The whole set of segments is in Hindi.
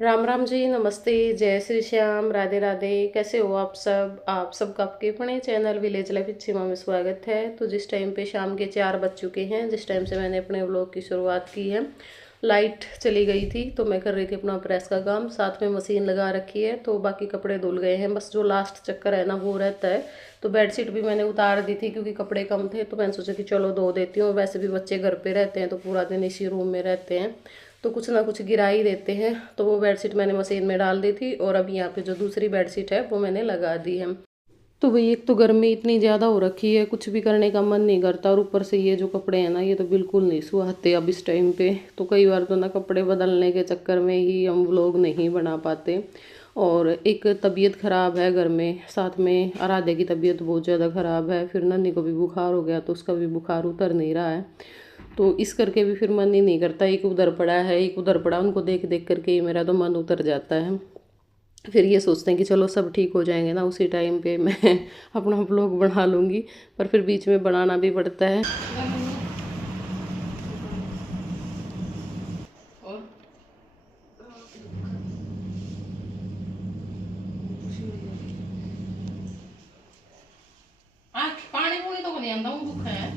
राम राम जी, नमस्ते, जय श्री श्याम, राधे राधे। कैसे हो आप सबका आपके अपने चैनल विलेज लाइफ छिमा में स्वागत है। तो जिस टाइम पे शाम के 4 बज चुके हैं, जिस टाइम से मैंने अपने व्लॉग की शुरुआत की है, लाइट चली गई थी तो मैं कर रही थी अपना प्रेस का काम, साथ में मशीन लगा रखी है। तो बाकी कपड़े धुल गए हैं, बस जो लास्ट चक्कर है ना वो रहता है। तो बेडशीट भी मैंने उतार दी थी क्योंकि कपड़े कम थे, तो मैंने सोचा कि चलो धो देती हूँ। वैसे भी बच्चे घर पे रहते हैं तो पूरा दिन इसी रूम में रहते हैं, तो कुछ ना कुछ गिरा ही देते हैं। तो वो बेडशीट मैंने मशीन में डाल दी थी और अब यहाँ पे जो दूसरी बेडशीट है वो मैंने लगा दी है। तो भाई एक तो गर्मी इतनी ज़्यादा हो रखी है, कुछ भी करने का मन नहीं करता, और ऊपर से ये जो कपड़े हैं ना ये तो बिल्कुल नहीं सुहाते अब इस टाइम पे। तो कई बार तो ना कपड़े बदलने के चक्कर में ही हम लोग नहीं बना पाते। और एक तबीयत ख़राब है घर में, साथ में आराध्या की तबीयत बहुत ज़्यादा ख़राब है, फिर नन्ही को भी बुखार हो गया तो उसका भी बुखार उतर नहीं रहा है। तो इस करके भी फिर मन ही नहीं करता, एक उधर पड़ा है एक उधर पड़ा, उनको देख देख करके ही मेरा तो मन उतर जाता है। फिर ये सोचते हैं कि चलो सब ठीक हो जाएंगे ना, उसी टाइम पे मैं अपना ब्लॉग बना लूँगी, पर फिर बीच में बनाना भी पड़ता है। पानी पूरी तो नहीं आंदा दुख है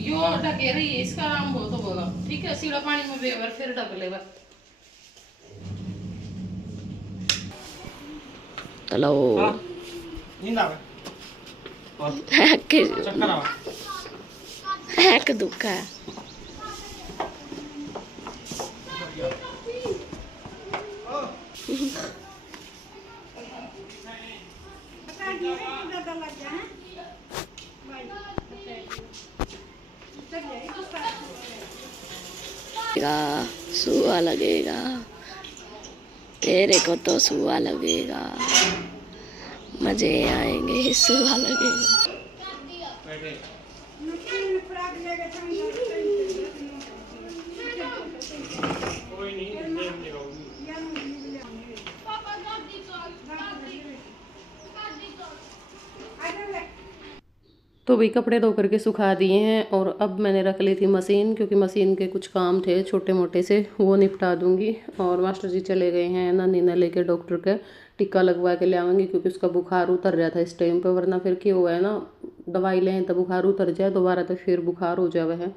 यो ढके रही है, इसका नाम हो तो बोला ठीक है, सीधा पानी में बेवर फिर ढक ले। चलो हैक दुख है। सुआ लगेगा तेरे को, तो सुआ लगेगा, मजे आएंगे, सुआ लगेगा। तो भी कपड़े धो करके सुखा दिए हैं और अब मैंने रख ली थी मशीन, क्योंकि मशीन के कुछ काम थे छोटे मोटे से, वो निपटा दूंगी। और मास्टर जी चले गए हैं नन्ही ने लेके डॉक्टर के टिक्का लगवा के ले आऊँगी, क्योंकि उसका बुखार उतर रहा था इस टाइम पे, वरना फिर क्या हुआ है ना, दवाई लें तो बुखार उतर जाए दोबारा तो फिर बुखार हो जावे है।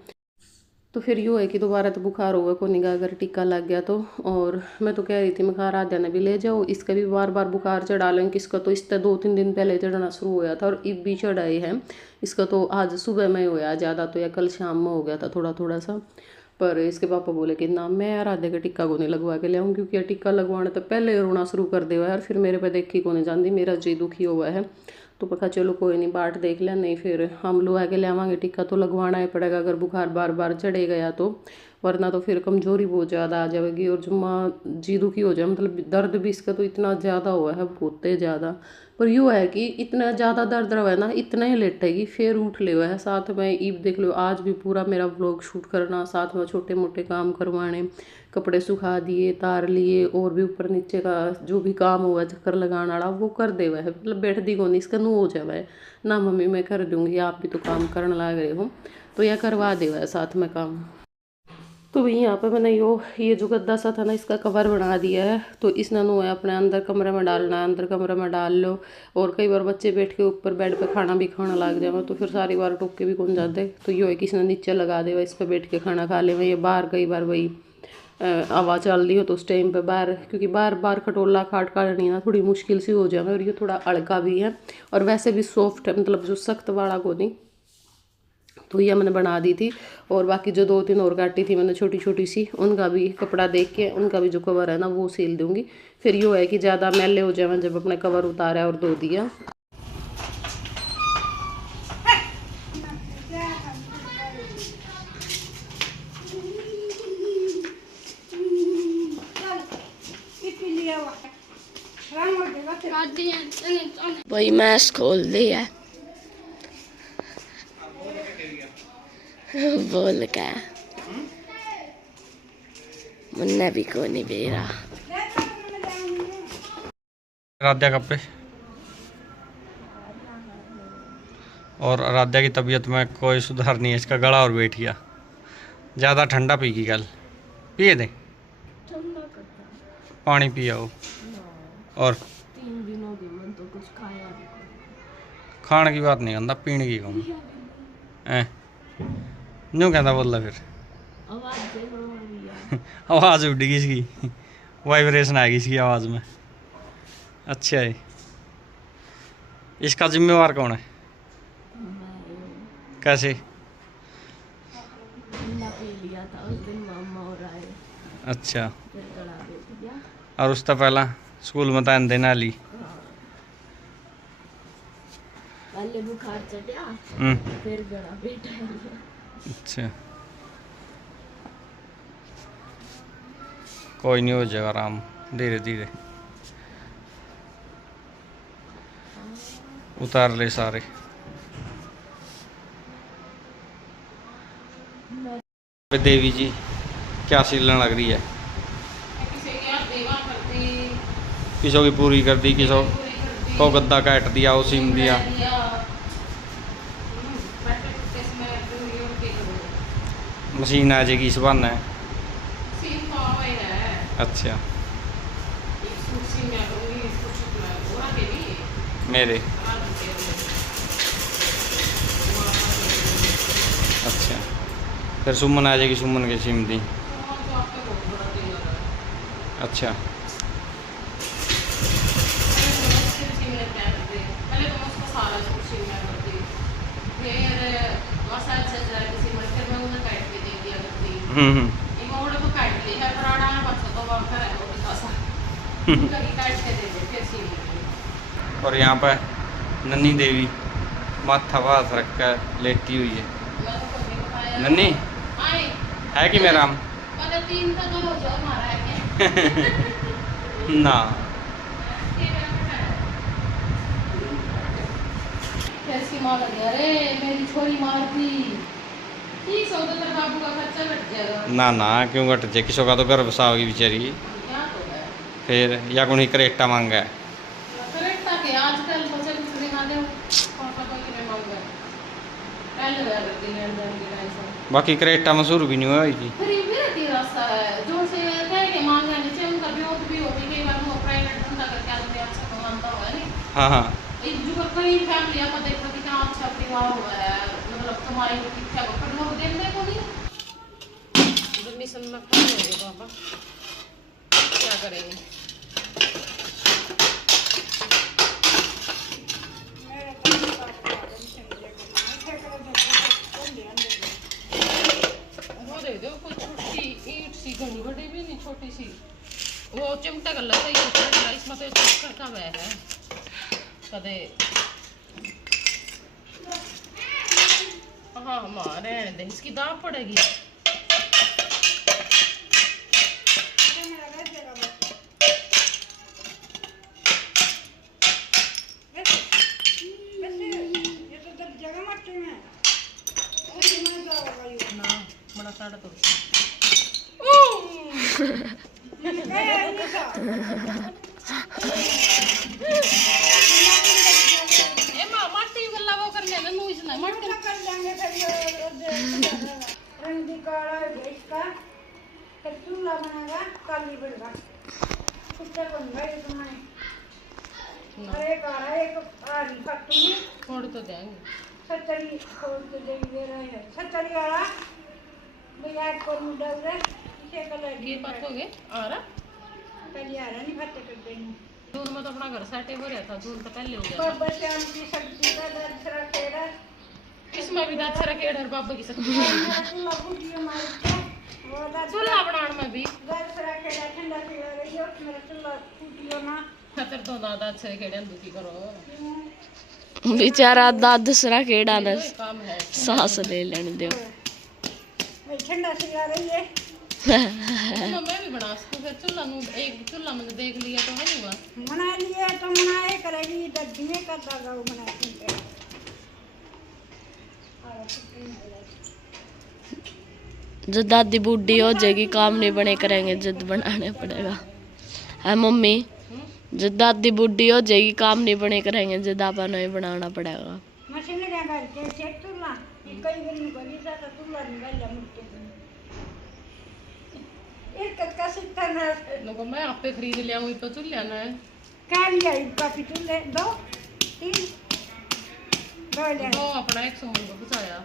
तो फिर यूँ है कि दोबारा तो बुखार होगा को निगाह अगर टिक्का लग गया तो। और मैं तो कह रही थी मैं कहा आराध्या ने भी ले जाओ, इसका भी बार बार बुखार चढ़ा लें, किसका तो इसका 2-3 दिन पहले चढ़ना शुरू हुआ था और अब भी चढ़ाए है। इसका तो आज सुबह में हुआ ज़्यादा, तो या कल शाम में हो गया था थोड़ा थोड़ा सा। पर इसके पापा बोले कि ना मैं आराध्या के टिक्का को नहीं लगवा के ले आऊँ, क्योंकि टिक्का लगवाने तो पहले रोना शुरू कर दिया यार, फिर मेरे पे देखी को नहीं जानती, मेरा जी दुखी हुआ है। तो पता चलो कोई नहीं, बाट देख लें, नहीं फिर हम लोग आके ले आवांगे, टिक्का तो लगवाना ही पड़ेगा अगर बुखार बार बार चढ़े गया तो, वरना तो फिर कमजोरी बहुत ज़्यादा आ जाएगी और जुम्मा जी दुखी हो जाए। मतलब दर्द भी इसका तो इतना ज़्यादा हुआ है, बहुत ज़्यादा। पर यूँ है कि इतना ज़्यादा दर्द रहा है ना, इतना ही लेटेगी फिर उठ ले हुआ है। साथ में ईब देख लो, आज भी पूरा मेरा व्लॉग शूट करना, साथ में छोटे मोटे काम करवाने, कपड़े सुखा दिए, तार लिए, और भी ऊपर नीचे का जो भी काम हुआ चक्कर लगाने वाला वो कर दे हुआ है। मतलब बैठ दी को नहीं, इसका नू हो जावा है ना, मम्मी मैं कर दूँगी, आप भी तो काम करने लग रहे हो, तो यह करवा दे हुआ है साथ में काम। तो भाई यहाँ पे मैंने ये जो गद्दा सा था ना, इसका कवर बना दिया है। तो इसने नो है अपने अंदर कमरे में डालना है, अंदर कमरे में डाल लो। और कई बार बच्चे बैठ के ऊपर बेड पे खाना भी खाना लग जाए, तो फिर सारी बार टोक के भी कौन जाते। तो ये है कि इसने नीचे लगा दे, इस पर बैठ के खाना खा ले। ये बाहर कई बार वही आवाज़ चल रही हो तो उस टाइम पे बाहर, क्योंकि बार बार खटोला काट काटनी ना थोड़ी मुश्किल सी हो जाए। और ये थोड़ा अड़का भी है और वैसे भी सॉफ्ट है, मतलब जो सख्त वाला को नहीं। तो ये मैंने बना दी थी। और बाकी जो 2-3 और काटी थी मैंने छोटी छोटी सी, उनका भी कपड़ा देख के उनका भी जो कवर है ना वो सील दूंगी। फिर ये है कि ज़्यादा मैले हो जाए जब अपने कवर उतारा और धो दिया। भाई मैस खोल दिया बोल क्या, मुन्ना भी को नहीं बेरा। आराध्या कब पे, और आराध्या की तबीयत में कोई सुधार नहीं है, इसका गला और बैठ गया। ज़्यादा ठंडा पी गई कल, पिए थे पानी पियाओ। और 3 दिन हो गए मन तो कुछ खाया भी खाने की बात नहीं कहता, पीने की कहूँ ऐ न्यू कहता बोलता फिर आवाज़ उड़ गई इसकी, वाइब्रेशन आएगी इसकी आवाज़ में। अच्छा है। इसका जिम्मेवार कौन है? कैसे? लिया था उस दिन मामा और आए, अच्छा। फिर गला बैठ गया। और उससे पहला स्कूल में तो देना ली। पहले बुखार चढ़ा, फिर गला बैठा लिया। अच्छा, कोई नहीं, हो जाएगा आराम धीरे धीरे। उतार ले सारे। देवी जी क्या सीलन लग रही है? किसों की पूरी कर दी, किसों को गद्दा काट दिया, वो सीम दिया। मशीन आ जाएगी इस बहाने। अच्छा, मेरे अच्छा, फिर सुमन आ जाएगी, सुमन की सिम दी। अच्छा, हम्म। और यहाँ पर नन्नी देवी माथा वाथ रख कर लेटी हुई है। नन्नी है कि मेरा ना कैसी माँ लग गया रे, मेरी छोरी मार दी। ठीक सौ तो तेरे बाबू का खर्चा कट जाएगा। ना ना, क्यों घट जाए? किसों का तो घर बसाओगी बेचारी। क्या तो है फिर या कोई करेटा मांगा है? करेक्टा के आजकल बच्चे कुछ दिन आ जाओ पापा को किने मांगा पहले बार दिन अंदर के ऐसा। बाकी करेटा मशहूर भी नहीं हुआ जी। फिर ये भी रहती रास्ता है जो से कह के मांगा नीचे उनका ब्योत भी होती कई बार वो प्राइवेट धंधा करके आदमी अच्छा कमाता हुआ है नहीं। हाँ हाँ, एक जो कई फैमिली आप देखो कितना अच्छा परिवार हुआ है, मतलब कमाई होती क्या पर लोग देने को नहीं। जमीन में खा लेंगे पापा, क्या करेंगे? वो दे दो कोई छोटी ईंट सी, घनी बड़ी भी नहीं, छोटी सी वो चिमटा गला सही है इसमें तो चक्कर का वह है कदे। हाँ हमारे रहने दे, इसकी दाब पड़ेगी। बड़ा साड़ा तो माटी गल्ला वो कर लेना नू इसने माटी कर लेंगे फिर रंग काला इसका फिर चूल्हा बनेगा काली बनेगा कुत्ता बनगा ये तुम्हारे अरे काला एक आरी फटू छोड़ तो देंगे सत्तरी छोड़ तो देंगे रहे सत्तरी वाला भैया को मुंडा रे इसे कलर ये बात हो गए आ रहा पहले आ रहा नहीं फटे कर देंगे दूध में तो अपना घर साटे हो रहा था, दूध तो पहले हो गया था। बाबा श्याम की सब्जी का दरसरा केड़ा इसमें भी दरसरा केड़ा बाबा की सब्जी चूल्हा फूटियो मार के वो चूल्हा बनाने में भी दरसरा केड़ा ठंडा पीला रही हो मेरा चूल्हा फूटियो ना खतर तो दादा अच्छे केड़े दुखी करो बेचारा दरसरा केड़ा ने सांस ले लेने दो ठंडा सिला रही है। मैं भी बना सकूं फिर चूल्हा नु एक चूल्हा मैंने देख लिया तो है नहीं हुआ बना लिया तो बनाए करेगी दद्दी में कर देगा वो बना के जब दादी बूढ़ी हो जाएगी काम नहीं बने करेंगे जब बनाने पड़ेगा है मम्मी। जब दादी बूढ़ी हो जाएगी काम नहीं बने करेंगे जब दापा नहीं बनाना पड़ेगा। मशीन क्या करके चेक चूल्हा कई दिन बनी सा तो चूल्हा निकल जा मुझके इरकत का सिक्का ना लोगों मैं आप पे खरीद लिया मुझे तो चुल लेना है क्या लिया काफी चूल्हे 2 3 2 ले दो अपना एक समूह को बुझाया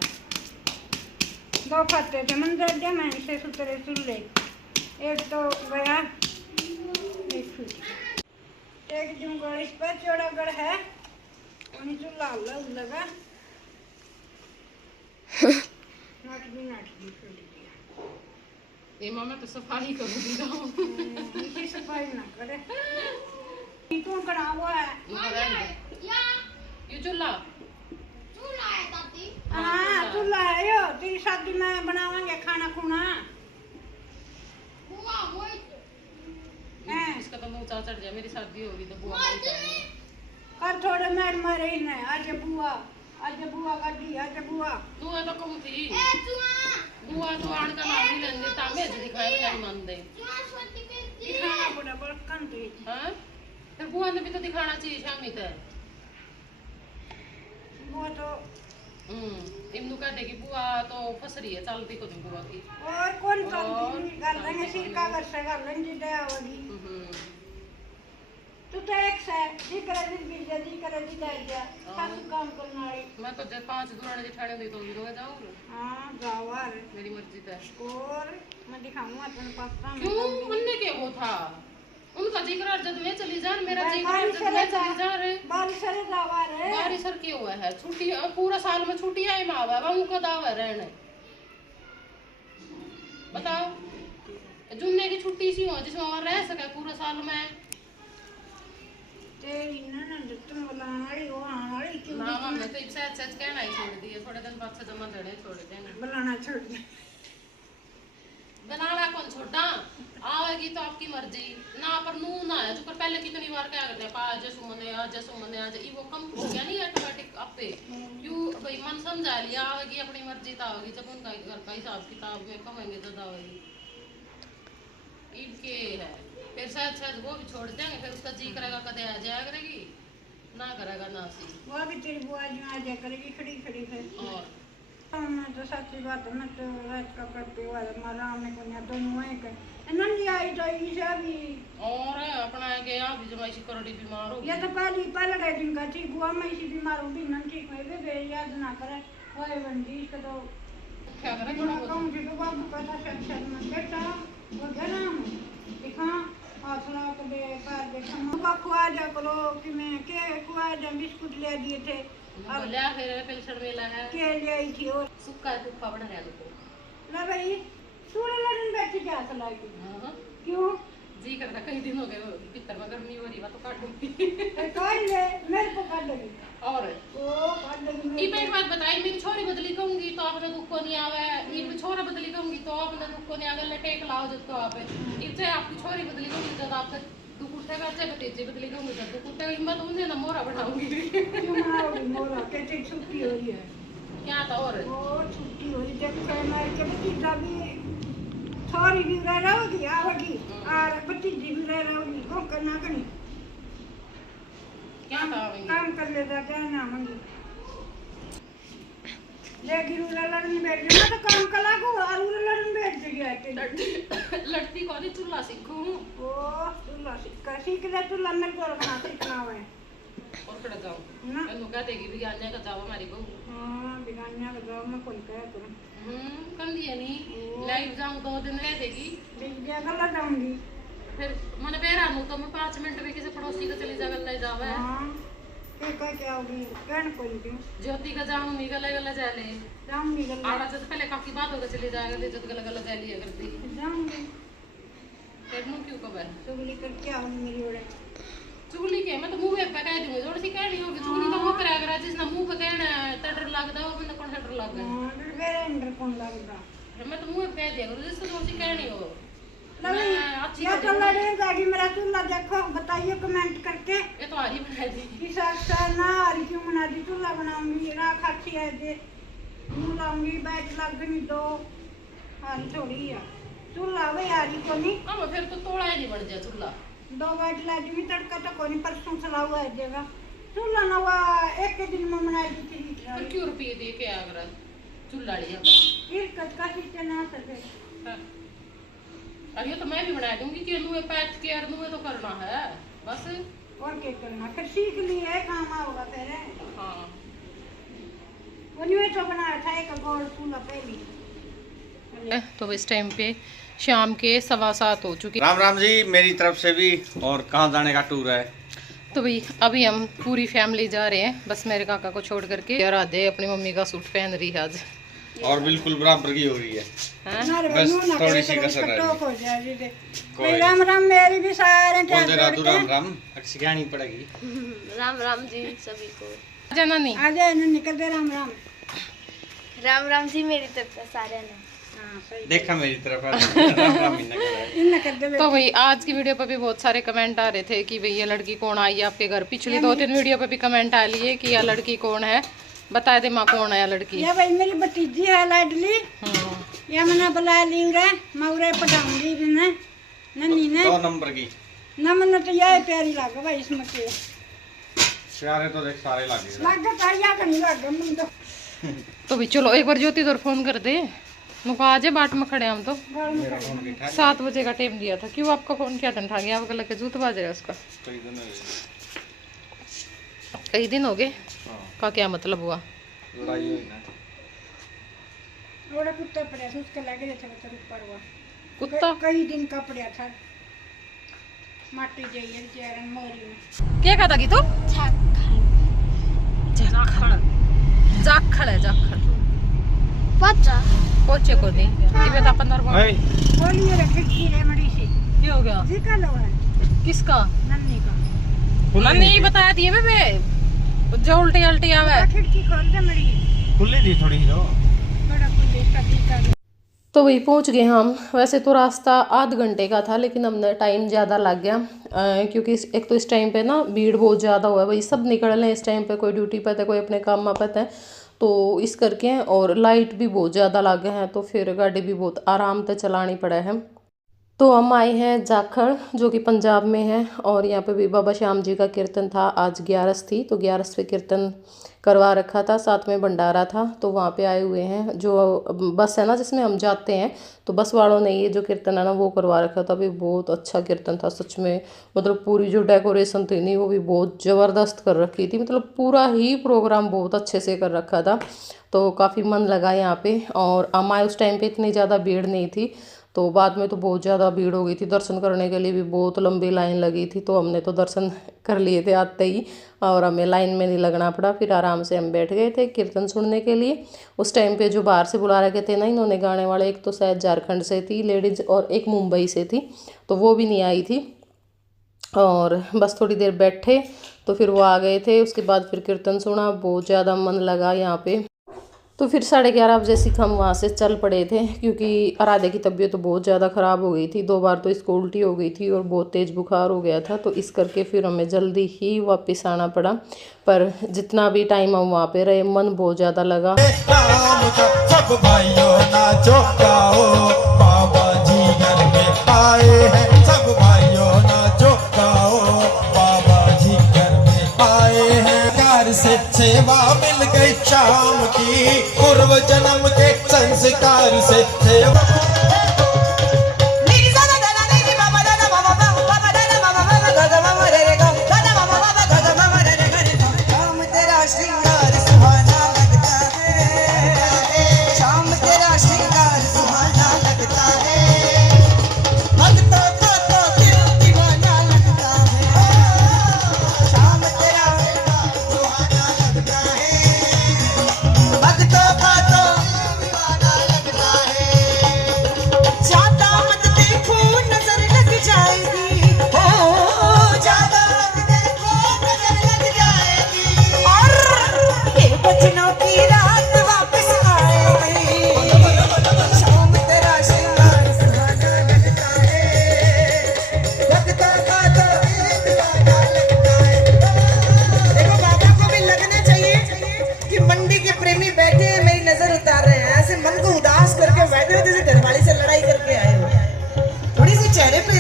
2 फटे थे मंदिर के मैं से सुतरे चूल्हे एक तो गया एक जुंगल इस पर चौड़ागढ़ है उन्हीं चूल्हा लगा नाट भी छोड़ दिया ये मामा तो सफाई करूंगी गाँव इसी सफाई ना करे कौन करा हुआ है ये चूल्हा हाँ चूल्हा है यो तेरी शादी में बनावांगे खाना खुना इसका तो मुंह चढ़ जाए मेरी शादी होगी तो बुआ और थोड़े मैर मारे ही नहीं आज बुआ का दी आज बुआ तू है तो कम थी बुआ तो आन का नाम नहीं लेंगे तामे जी दिखाए नहीं मान दे दिखाना पड़ा बड़कन थी हां फिर बुआ ने भी तो दिखाना चाहिए शामी तक वो तो इमनु कह देगी बुआ तो फंस रही है चलती को नहीं बुआ की और कौन चलती कर लेंगे सिर का कर से कर लेंगे दया होगी तू तो एक से जी करे दी जा सासू काम करना है मैं तो जब 5 दुराने जेठाने दी तो रोज जाऊं हां जाओ यार मेरी मर्जी है और मैं दिखाऊंगा अपने पास्ता में क्यों मनने के वो था उनका जिक्र जब मैं चली जा मेरा जिक्र जब मैं चली जा रे बारिश रे जावा रे बारिश सर के हुआ है छुट्टी पूरा साल में छुट्टी आई मावा उनका दावा रहने बताओ जुन्ने की छुट्टी सी हो जिसमें और रह सके पूरा साल में तेरी ननद तुम बुलाना वो आने वाली क्यों ना हमने तो सच कहना ही छोड़ दिया थोड़े दिन बाद से जमा देने छोड़ देना बुलाना छोड़ दे बनाना कौन छोटा आएगी तो आपकी मर्जी ना पर नू ना है जो पर पहले कितनी बार क्या करते हैं आज सुमने आज ये वो कम हो गया नहीं ऑटोमेटिक आपे क्यों भाई मन समझा लिया आएगी अपनी मर्जी तो आएगी जब उनका घर का हिसाब किताब में कमेंगे ज्यादा होगी इनके है फिर शायद वो भी छोड़ देंगे फिर उसका जी करेगा कदे आ जाया करेगी ना करेगा ना सी वो भी तेरी बुआ जी आ जाया करेगी खड़ी है और मैं तो सच्ची बात है मैं तो रात का करते हुआ हमारा हमने को ना दोनों है के नंदी आई तो इसे भी और अपना गया भी जमाई करोड़ी बीमार हो ये तो पहले दिन का थी बुआ मैं इसी बीमार हूं भी नन ठीक है वे याद ना करे ओए बंदी इसका तो क्या करे थोड़ा कम जी को बाबू का था शायद में बेटा वो गना देखा आसला को दे पार देखा मुका खुआ जा करो कि मैं के खुआ जा बिस्कुट ले दिए थे अब ले फिर पेंशन मिला है के ले आई थी और सुक्का तुक्का बना रहा तो ना भाई सूर्य लड़न बैठी क्या सलाई हां क्यों जी करता कई दिन हो गए भीतर में गर्मी हो रही बात तो काट दूंगी काट ले मेरे को काट देगी और ओ काट देगी ई पे एक बात बताई मेरी छोरी बदली कहूंगी तो आपने दुख को नहीं आवे ई छोरा बदली कहूंगी तो आपने दुख को नहीं आवे लटेक लाओ जब तो आप इसे आपकी छोरी बदली कहूंगी जब आपका दुख उठेगा चाहे भतीजे बदली कहूंगी जब दुख उठेगा हिम्मत उन्हें ना मोरा बढ़ाऊंगी क्यों मारोगी मोरा कैसे छुट्टी हो रही है क्या था और ओ छुट्टी हो रही जब कह मार के भतीजा भी छोरी भी रह रहोगी आओगी और भतीजी भी रह रहोगी वो करना कहीं क्या था काम कर लेगा क्या ना मंगी लेकिन लड़न बैठ गया तो काम कला को और लड़न बैठ गया लड़ती को नहीं चूल्हा सीखूं ओ चूल्हा सीख ले चूल्हा मेरे को बना सीखना है और खड़ा जाऊं ना मैं कह देगी भी आने का जाओ हमारी बहू हां बिगानिया का गांव में कोई कह करूं कर दिया नहीं लाइव जाऊं 2 दिन रह देगी बिगड़िया गला जाऊंगी फिर मैंने बेरा नु तो मैं 5 मिनट में किसी पड़ोसी को चली जा ले जावे हां फिर क्या होगी कहन कोई नहीं ज्योति का जाऊं मी गले जा ले जाऊंगी गला आड़ा जब पहले काफी बात होकर चली जाएगा जब गले जा लिया करती जाऊंगी फिर मुंह क्यों कब है चुगली करके आऊंगी मेरी ओरे चुगली के मैं तो मुंह पे कह दूंगी थोड़ी सी कहनी होगी चुगली तो वो करेगा करा जिसना मुंह पे कहना तो डर लगदा वो मैंने कौन डर लग हां मेरे अंदर कौन लगदा मैं तो मुंह पे कह दिया करूं जिससे थोड़ी सी कहनी हो अच्छी या तो लड़ेगा कि मेरा चूल्हा देखो बताइए कमेंट करके ये तो आरी बना दी इस अच्छा ना आरी क्यों बना दी चूल्हा बनाऊंगी राख अच्छी है जे मुंह लाऊंगी बैठ लग गई 2 आरी थोड़ी है चूल्हा वे आरी को नहीं अब फिर तो तोड़ा ही नहीं बढ़ जाए चूल्हा 2 बैठ लगी तड़का तो कोई परसों चला हुआ है जगह चूल्हा ना हुआ एक दिन में बनाई थी पर क्यों रुपये दे के आगरा चूल्हा लिया फिर कटका सीटे ना सके अब ये तो मैं भी बना दूंगी कि नुए पैच के नुए तो करना है बस। और क्या करना, फिर सीख ली है, काम आऊगा फिर। हाँ वो तो बनाया था एक गोल फूला पहले। तो इस टाइम पे शाम के 7:15 हो चुके। राम राम जी मेरी तरफ से भी। और कहाँ जाने का टूर है? तो भाई अभी हम पूरी फैमिली जा रहे हैं, बस मेरे काका को छोड़ करके। यार आधे अपनी मम्मी का सूट पहन रही है आज, और बिल्कुल बराबर की हो रही है। बस थोड़ी सी कसर रह गई। राम राम मेरी भी सारे बोल दे राधू राम राम, सिखानी पड़ेगी। राम राम जी सभी को। जाना नहीं आ जाए निकल दे। राम राम राम राम जी मेरी तरफ से सारे ने। देखा मेरी तरफ राम राम इन कर दे। तो भाई आज की वीडियो पे भी बहुत सारे कमेंट आ रहे थे कि भाई ये लड़की कौन आई है आपके घर। पिछली 2-3 वीडियो पे भी कमेंट आ लिए कि यह लड़की कौन है, बता दे माँ कौन है लड़की। ये भाई मेरी भतीजी है लाडली। ये मैंने बुला ली रे मौरे पटाऊंगी ने नन्नी ने 2 नंबर की ना। मैंने तो ये प्यारी लगा भाई इसमें के सारे तो देख सारे लागे लगा तारिया का नहीं लगा मन तो भी चलो एक बार ज्योति तो फोन कर दे। नुका आज बाट में खड़े हम तो। मेरा फोन भी था 7 बजे का टाइम दिया था। क्यों आपका फोन क्या ठंडा गया? आपका लगे जूत बाज रहा है उसका। कई दिन हो गए का क्या मतलब हुआ? लड़ाई हुई ना। थोड़ा कुत्ता पड़ा था उसके लगे था तो ऊपर हुआ कुत्ता कई दिन का पड़ा था माटी जाइए चेरन मोरी में। क्या कहता की तू? जाखड़ है जाखड़। पचा पोचे को नहीं इबे तो अपन दरबार बोलिए रे खिड़की रे मड़ी सी क्या हो गया? जी का लो है किसका? नन्नी का। नहीं बताया दिए बे जो उल्टी उल्टी आवे। खिड़की खोल दे मड़ी खुली थी थोड़ी जो बड़ा खुली इसका टीका। तो वही पहुंच गए हम। वैसे तो रास्ता आध घंटे का था लेकिन हमने टाइम ज़्यादा लग गया क्योंकि एक तो इस टाइम पे ना भीड़ बहुत ज़्यादा हुआ है। भाई सब निकल रहे हैं इस टाइम पे, कोई ड्यूटी पे है कोई अपने काम में पे है, तो इस करके और लाइट भी बहुत ज़्यादा लगे हैं तो फिर गाड़ी भी बहुत आराम से चलानी पड़ा है। तो हम आए हैं जाखड़ जो कि पंजाब में है और यहाँ पे भी बाबा श्याम जी का कीर्तन था। आज 11 थी तो 11 पे कीर्तन करवा रखा था, साथ में भंडारा था तो वहाँ पे आए हुए हैं। जो बस है ना जिसमें हम जाते हैं तो बस वालों ने ये जो कीर्तन है ना वो करवा रखा था। अभी बहुत अच्छा कीर्तन था सच में, मतलब पूरी जो डेकोरेशन थी नहीं वो भी बहुत ज़बरदस्त कर रखी थी, मतलब पूरा ही प्रोग्राम बहुत अच्छे से कर रखा था तो काफ़ी मन लगा यहाँ पे। और हमारे उस टाइम पे इतनी ज़्यादा भीड़ नहीं थी तो बाद में तो बहुत ज़्यादा भीड़ हो गई थी। दर्शन करने के लिए भी बहुत लंबी लाइन लगी थी तो हमने तो दर्शन कर लिए थे आते ही और हमें लाइन में नहीं लगना पड़ा। फिर आराम से हम बैठ गए थे कीर्तन सुनने के लिए। उस टाइम पे जो बाहर से बुला रखे थे ना इन्होंने गाने वाले, एक तो शायद झारखंड से थी लेडीज़ और एक मुंबई से थी तो वो भी नहीं आई थी और बस थोड़ी देर बैठे तो फिर वो आ गए थे। उसके बाद फिर कीर्तन सुना, बहुत ज़्यादा मन लगा यहाँ पे। तो फिर 11:30 बजे से हम वहाँ से चल पड़े थे क्योंकि आराधे की तबीयत तो बहुत ज़्यादा ख़राब हो गई थी। 2 बार तो इसको उल्टी हो गई थी और बहुत तेज़ बुखार हो गया था तो इस करके फिर हमें जल्दी ही वापस आना पड़ा। पर जितना भी टाइम हम वहाँ पे रहे मन बहुत ज़्यादा लगा। सब भाइयों नाचो गाओ बाबा जी घर में आए हैं, सब भाइयों नाचो गाओ बाबा जी घर में आए हैं। प्यार से सेवा मिल गई शाम की, पूर्व जन्म के संस्कार से सेवा।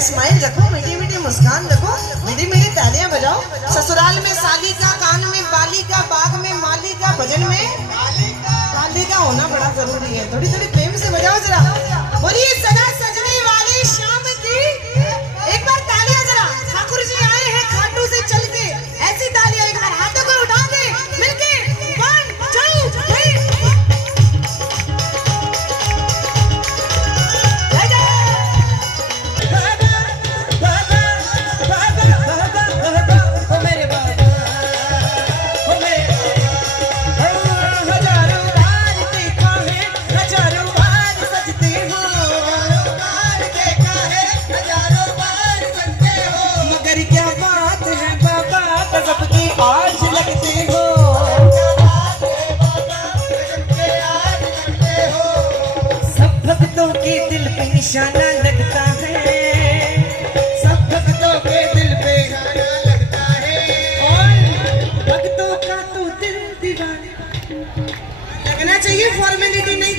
स्माइल रखो, मीठी मीठी मुस्कान रखो, मीठी मीठी तालियां बजाओ। ससुराल में साली का, कान में बाली का, बाग में माली का, भजन में ताली का होना बड़ा जरूरी है। थोड़ी थोड़ी प्रेम से बजाओ जरा। बोलिए सदा सजने वाली शाम भक्तों के दिल पे निशाना लगता है।